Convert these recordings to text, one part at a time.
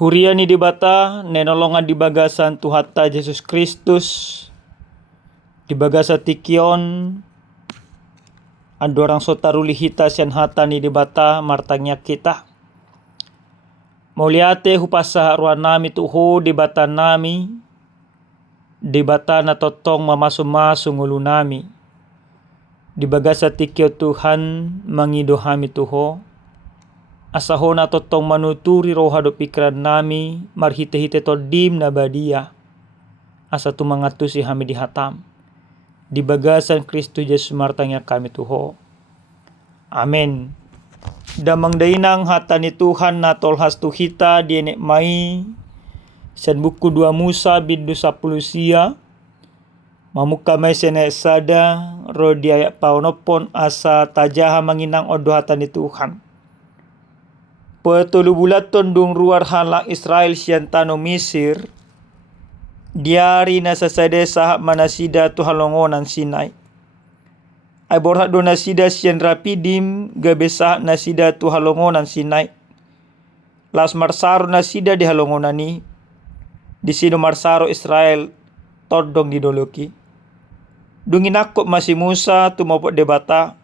Huriani di bata, nenolongan di bagasan Tuhata Yesus Kristus, di bagasa tikion, andorang sotaruli hita sian hata ni di bata, martangnya kita. Mauliate hupasa ruan nami tuho di bata nami, di bata na totong mamasu-masu ngulu nami. Di bagasa tikio Tuhan mangido hami tuho, asahona totong manuturi roha do pikiran nami, marhite-hite to dim na badia, asa tu mangatusi hami di hatam. Di bagasan Kristus Yesus martanya kami tuho. Amin. Damang dainang hata ni Tuhan na tolhas tu hita dienek mai, san buku 2 Musa bindu 10 sia, mamuka mai sene sada, ro dia paunopon asa tajaha manginang odo hata ni Tuhan. Petulu bulaton dung ruar halak Israel sian tano Misir, diari na sasade sahak manasida tu halongonan Sinai. Ay borhak do nasida sian Rapidim gabesa nasida tu halongonan Sinai. Las marsaro nasida di halongonan ni, di sino marsaro Israel todong didoloki. Dunginakop masih Musa tu mopot debata.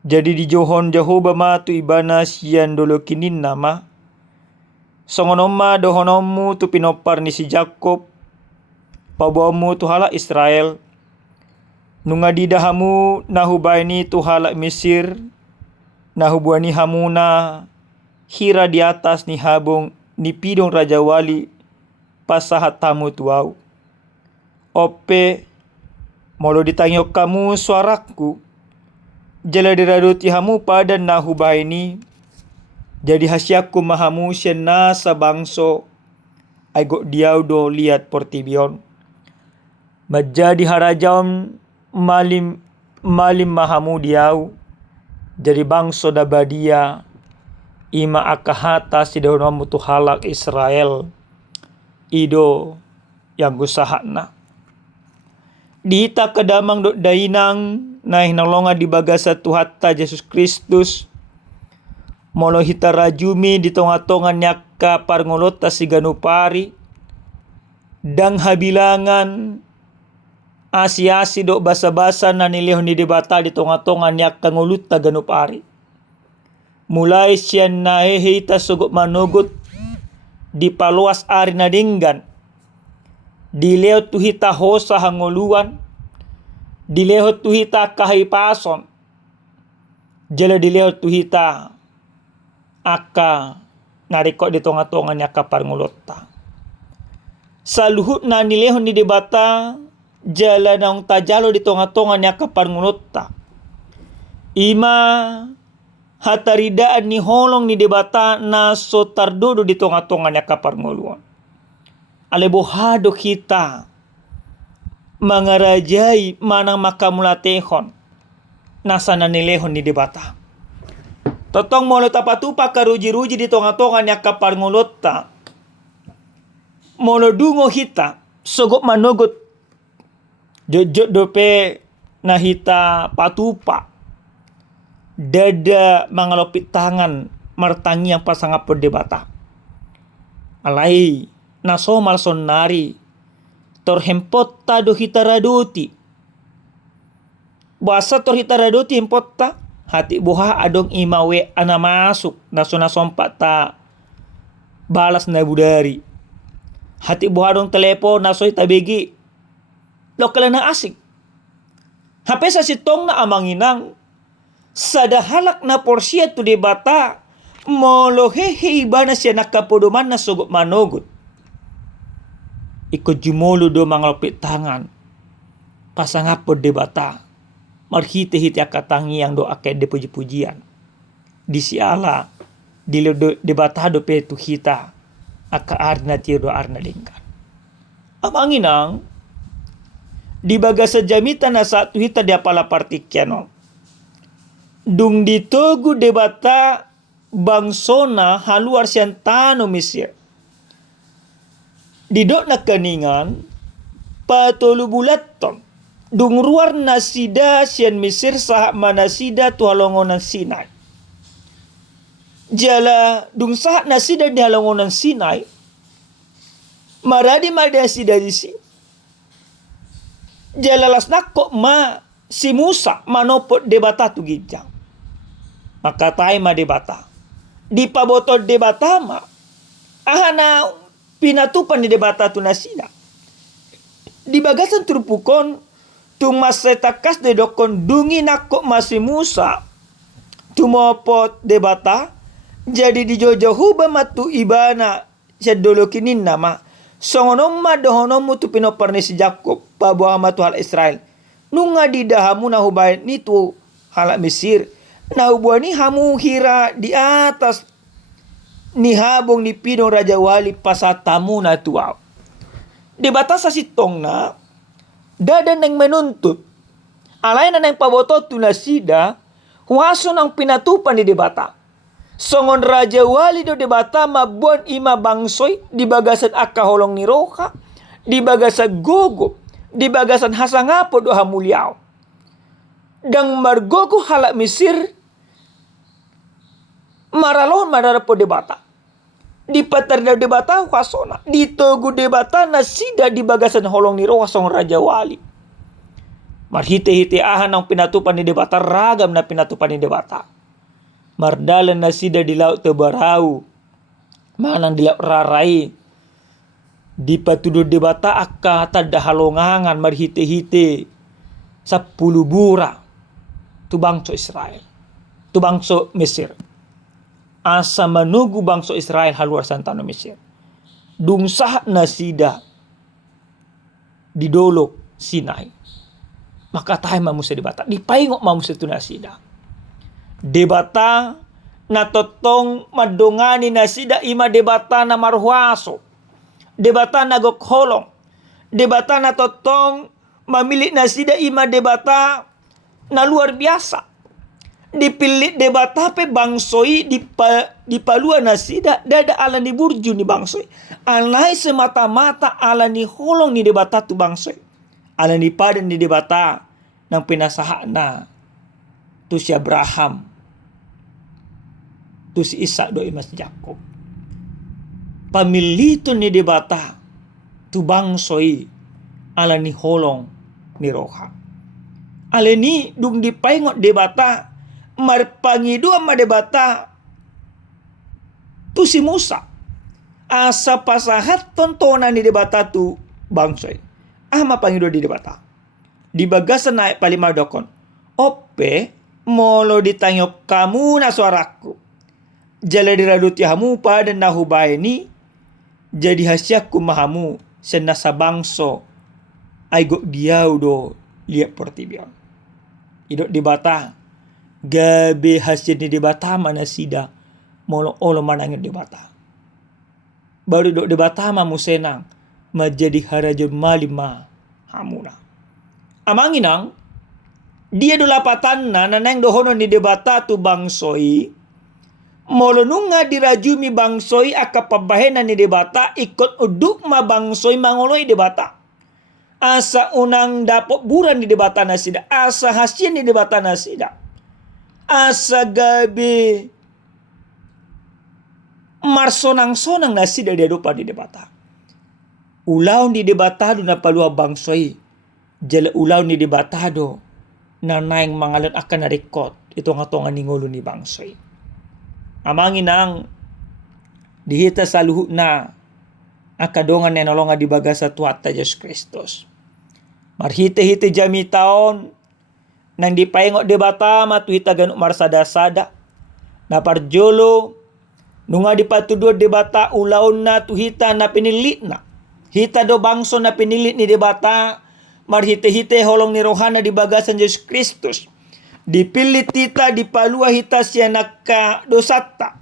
Jadi di johon Jehovah ma tu ibana sian dolokinin nama. Songonoma dohonomu tu pinopar ni si Jakob, pabamu tu halak Israel. Nungadi dahamu nahubaini tu halak Mesir, nahubuani hamuna hira di atas ni habong ni pidong Raja Wali pasahat tamu tuau. Ope molo ditangyo kamu suaraku, jala diraduti hamu pada nahubaini, jadi hasyaku mahamu sena sabangso, aigo diau do liat portibion. Majadi harajam malim mahamu diau, jadi bangso dabadia, ima akahata sidahonamu tu halak Israel, ido yang gusahana. Dita kedamang dok dainang, na hinalonga di bagasa Tuhata Yesus Kristus, molo hita rajumi di tonga-tonga nyaka parngolota si ganupari, dang habilangan, asi-asi dok basa-basa na nilihon ni debata di tonga-tonga nyaka nguluta ganupari. Mulai siyan na hehita sugot manugot, di paluas ari na dinggan, dileo tuhita hosa hanguluan, dileo tuhita kahipason, jala dileo tuhita aka narikot di tonga-tonga nyaka parngulota. Saluhut na nilehon ni debata, jala naong tajalo di tonga-tonga nyaka parngulota. Ima hataridaan ni holong ni debata na so tardodo di tonga-tonga nyaka parnguluan. Alebohado kita mangarajai manang makamulatehon nasa nanilehon ni debata. Totong molo tapatupa karuji-ruji di tonga-tonga nyaka parngulota. Molo dungo hita sogok manogot jojot dope na hita patupa. Dada mangalopit tangan martangi yang pasangap perdebata. Alai nasomal sonari torhempotta do hita raduti. Basa tor hita raduti hempotta, hati buha adong imawe ana masuk nasona sompat ta balas na budari. Hati buha adong telepon nasoy tabegi lokal na asik. Hape sa sitong na amanginang sadahalak na porsia tu debata molohehe ibana siya nakapodoman na sugot manogot. Ikut jumolo do mangalopit tangan pasangapod debata marhite-hite akatangi yang do akay de puji-pujian di siala di debata do petu hita aka arna tiro arna lingkan. Amanginang di bagasa jamita na satu hita di apala partikyano dung ditogu debata bangsona haluar siantano Mesir. Didok na kaningan patulu bulaton dung ruar nasida sian Mesir sahak manasida tu halongonan Sinai. Jala dung sahat na sida di halongonan Sinai. Maradi mada sida di si. Jala lasnak kok si Musa manopot debata tu gijang. Maka tayo madebata. Di pabotol debata ma. Ahana pinatupan di debata tu nasida. Di bagasan turpukon tumas setakas de dokon dungi nakok masih Musa. Tumopot debata. Jadi di jojohu bamatu ibana. Sedolo kinin nama. Songonom madohonomu tu pinoparni si Jakob. Pabuah matu hal Israel. Nunga di dahamu nahubayan nitu halak Mesir. Nahubuah ni hamu hira di atas. Ni habong ni pinong Raja Wali pasatamu na tuaw. Di batas sa sitong na. Dada nang menuntut. Alay na nang pabotot tu nasida. Huwaso ng pinatupan di debata. Songon Raja Wali do debata mabuan ima bangsoy. Di bagasan akaholong ni Roka. Di bagasan gogo. Di bagasan hasangapo do hamuliaw. Dang margogo halak Mesir. Maralohon madarapo debata. Di patarna debata wasona. Di togu debata nasida di bagasan holong ni Roka song Raja Wali. Marhite-hite ahan ang pinatupan ni debata. Ragam na pinatupan ni debata. Mardalan nasida di laut Tebarau. Manang di laut Rarai. Di patudo debata akka tada halongangan marhite-hite. 10 bura. Tu bangso Israel. Tu bangso Mesir. Asa manugu bangso Israel haluar santano Mesir. Dungsah nasida di dolok Sinai. Maka tayo mamusa debata. Di paingok mamusa tu nasida. Debata na totong madongani nasida ima debata na marhuaso. Debata na gokholong. Debata na totong mamili nasida ima debata na luar biasa. Dipilih debata pe bangsoi di palua nasida dada ala ni burju ni bangsoi. Alai semata-mata ala ni holong ni debata tu bangsoi. Ala ni padan ni debata ng pinasaha na tu si Abraham. Tu si Isa do imas Jacob. Pamilito ni debata tu bangsoi ala ni holong ni Roha. Ala ni dung dipaingot debata marpangidu ama debata tu si Musa. Asa pasahat tontonan ni debata tu bangsoy. Ama pangidu di debata. Di bagasan naik palimadokon. Ope molo ditanyok kamu na suaraku. Jala diraduti hamu pada nahubay ni. Jadi hasyaku mahamu senasa bangso. Ay go diaw do liat portibion. Idok debata. Gabi hasil ni debata mana sida molo olo manangin debata. Baru dok debata mamu senang menjadi harajo malima hamuna. Amanginang dia dolapatan na nanang dohono ni debata tu bangsoi molo nunga dirajumi bangsoi akapabahena ni debata ikut uduk ma bangsoi mangoloi debata. Asa unang dapok buran ni debata nasida. Asa hasil ni debata nasida. Asa gabi marsonang-sonang nasida dia dupa di debata. Ulaw ni debatado na palua bangsoi. Jala ulaw ni debatado na naing mangalan akan na record. Ito nga tonga ni ngulo ni bangsoi. Amangin ang dihita sa luhut na akadongan na nolonga di baga sa tuwat ta Diyos Kristus. Marhite-hite jami taon nang dipaingot debata matuhita ganuk marsada-sada. Na parjolo nunga dipatudo debata ulaon na tuhita na pinilit na. Hita do bangso na pinilit ni debata marhite-hite holong ni rohana di bagasan Diyos Kristus. Dipilit tita dipalua hita siya naka dosata.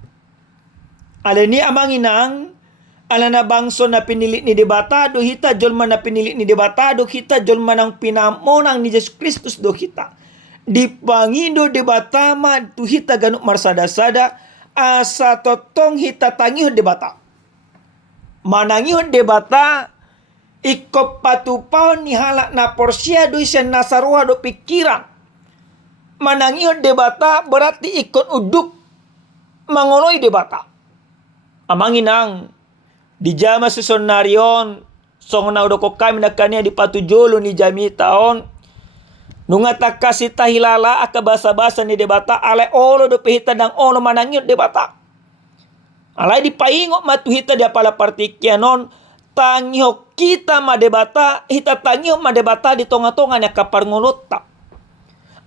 Alani amanginang ala na bangso na pinilit ni debata do hita jolma na pinilit ni debata do hita jolma ng pinamonang ni Diyos Kristus do hita. Dipangido debata ma tu hita ganuk marsada-sada asa totong hita tangihon debata. Manangihon debata ikop patupaw ni halak na porsia do isyan nasaruha do pikiran. Manangihon debata berarti ikut uduk mangonoi debata. Amanginang di jama sesonarion song na udoko kami nakania di patujolo ni jami taon nunga takasi tahilala aka basa-basa ni debata ale olo do pehita dang ono manangit debata. Alai di paingo matuhita dia pala partikianon tangiho kita madebata hita tangiho madebata di tonga-tonga nya kapar ngolota.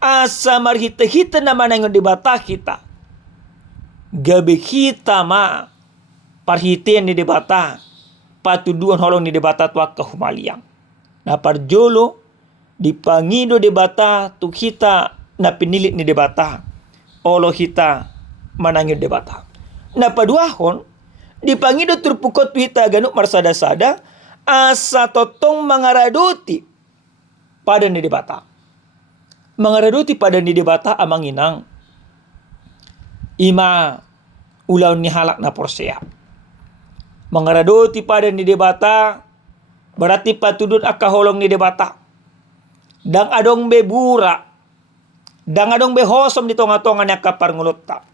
Asa marhita-hita na manangit debata kita. Gabi kita ma parhitian ni debata patuduan holong ni debata tua kahumaliang. Na parjolo dipangido debata tu kita na pinilit ni debata olo kita manangit debata. Na paduahon dipangido turpukot kita ganuk marsada-sada asa totong mangaraduti pada ni debata. Mangaraduti pada ni debata amanginang ima ulaw ni halak na porsea. Mangaraduti pada ni debata berarti patudut akaholong ni debata. Dang adong bebura. Dang adong behosom di tonga-tonga ni akapar ngulutta.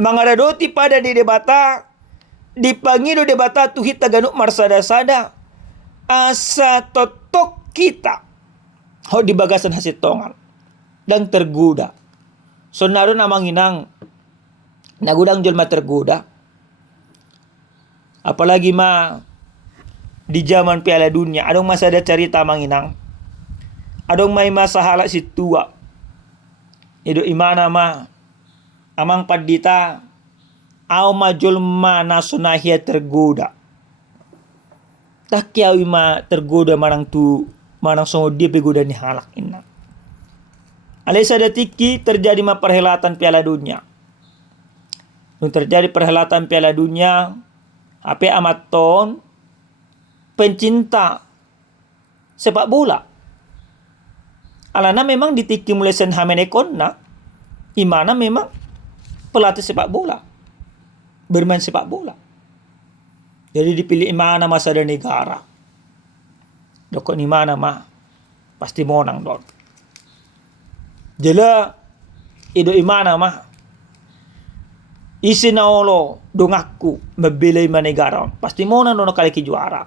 Mangaraduti pada di debata dipangido debata tu hita ganuk marsada-sada asa totok kita ho di bagasan hasit tongan dan tergoda. So naron amanginang nagudang julma tergoda. Apalagi ma di zaman Piala Dunia adong masa ada cerita manginang. Adong may masahala si tua. Ido imana ma amang padita au majulma nasunahia tergoda. Tak kiau ima tergoda marang songo dia begoda ni halak inna. Alesa datiki terjadi ma perhelatan Piala Dunia. Nun terjadi perhelatan Piala Dunia, ape amaton pencinta sepak bola. Alana memang ditiki mulai sen hamenekon na imana memang pelatih sepak bola. Bermain sepak bola. Jadi dipilih imana masa dan negara. Dokon imana mah pasti monang don. Jela ido imana mah isi naolo dongaku membela ima negara. Pasti monang dono kali ki juara.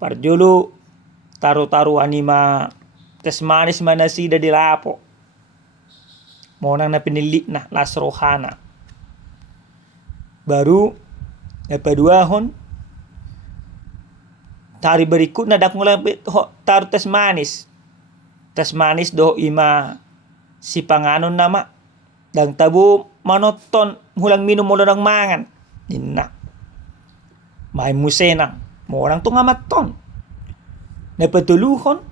Parjolo taru-taru anima tes manis mana sida dilapo. Monang na pinilik na Las Rohana. Baru paduahon tari berikutnya dak mulai taru tes manis. Tes manis do ima si panganon nama dan tabu manoton hulang minum modang mangan. Ninna. May musenang mo orang tu ngamaton. Nepatuluhon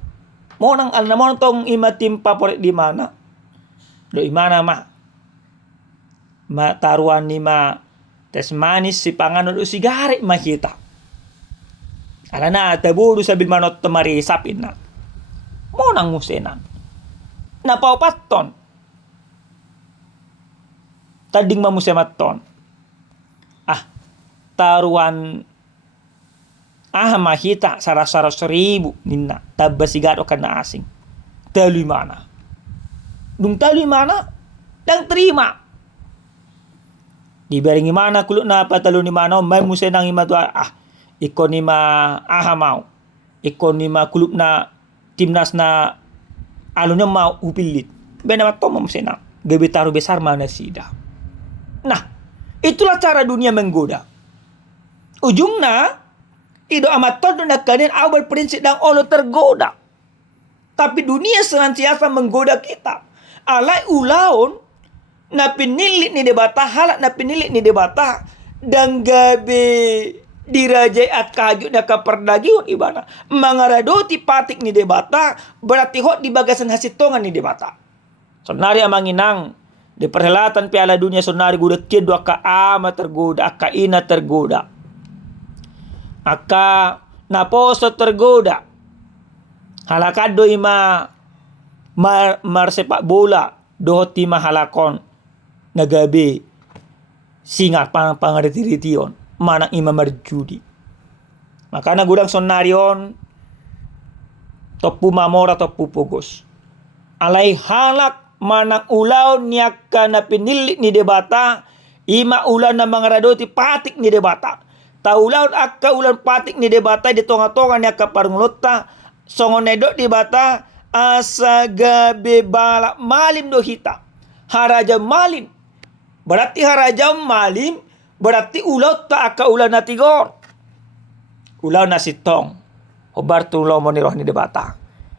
mo nang alnamon tong ima tim favorit di mana? Do imana ma taruan ni ma tes manis si panganon do sigaret makita. Alana tabu do sabil manot temari sapin na. Mo nang musenang. Napaupaton. Tading mamusematon. Taruan mahita 100,000 ninna tabasigado ka na asing. Tali mana? Dung tali mana? Dang terima. Diberingi mana kuluk na patalo ni mana may musenang ima tua ikon ni ma mau. Ikon ni ma kuluk na timnas na alunya mau upilit. Benamat to musenang. Gabi taruh besar mana sida. Nah, itulah cara dunia menggoda. Ujungnya ido amaton na kanin awal prinsip dan olo tergoda. Tapi dunia senantiasa menggoda kita. Alai ulaon na pinilit ni debata halak na pinilit ni debata dan gabe dirajai at kahagyot na kapardagion ibana. Mangaradoti patik ni debata berarti hot di bagasan hasitongan ni debata. Sonari amanginang di perhelatan Piala Dunia sonari guda kedo aka ama tergoda aka ina tergoda. Aka naposo tergoda. Halakado ima mar sepak bola dohoti mahalakon nagabi singat pangariti-rition manang ima marjudi. Maka nagudang sonarion topu mamora topu pogos. Alai halak manang ulaw niaka na pinilit ni debata Ima ulan na mga radoti patik ni debata. Taulaun akka ulan patik ni debata di tonga-tonga ni akka parngulota. Songon nedok debata asa gabe balak malim do hita. Haraja malim. Berarti haraja malim. Berarti ulau tak akka ulan na tigor. Ulau na sitong. Hobar tulau mo ni roh ni debata.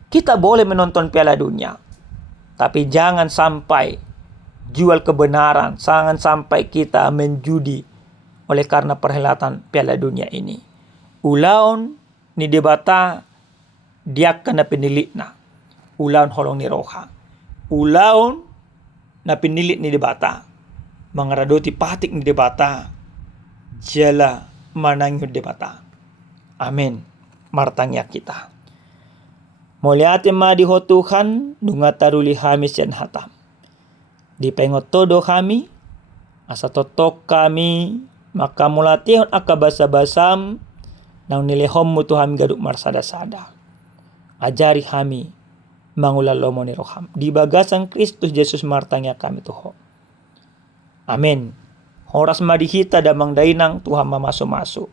Kita boleh menonton Piala Dunia. Tapi jangan sampai jual kebenaran. Jangan sampai kita menjudi oleh karena perhelatan Piala Dunia ini. Ulaun ni debata dia kena penilik na. Ulaun holong ni roha. Ulaun na penilik ni debata. Mangaradoti patik ni debata. Jala manangyo debata. Amin. Martangya kita. Moliate ma di ho Tuhan, dunga taruli kami sian hatam. Di pengot todo kami, asa totok kami, maka mulatihon aka basa-basam, nang nilehom mu Tuhan gaduk marsada-sada. Ajari kami, mangulalomo ni roham. Di bagasan Kristus Yesus martangya kami tuho. Amin. Horas madihita damang dainang Tuhan mamaso-maso.